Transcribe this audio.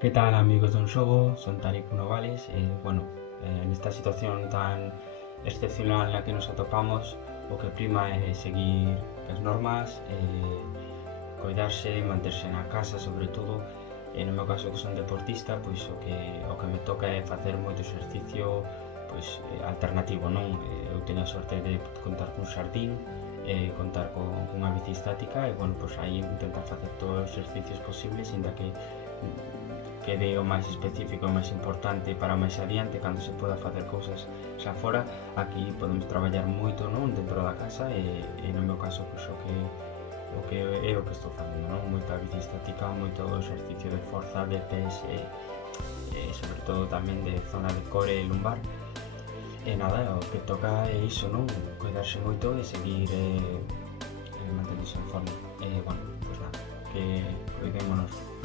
¿Qué tal amigos de Un Xogo? Son Tani Novales en esta situación tan excepcional na que nos atopamos o que prima é seguir as normas, coidarse, manterse na casa sobre todo. No meu caso que son deportista, pois o que me toca é facer moito exercicio alternativo, non? Eu teño a sorte de contar cun xardín, contar cunha bici estática e pois aí intentar facer todos os exercicios posibles, inda que quede o máis específico e máis importante para máis adiante, cando se poda facer cousas xa fora. Aquí podemos traballar moito, non, dentro da casa e no meu caso pois o que é o que estou facendo, non? Moita bici estática, moito exercicio de forza, de pes e sobre todo tamén de zona de core e lumbar. E nada, o que toca é iso, non? Cuidarse moito e seguir manténdose en forma. Pois nada, que cuidémonos.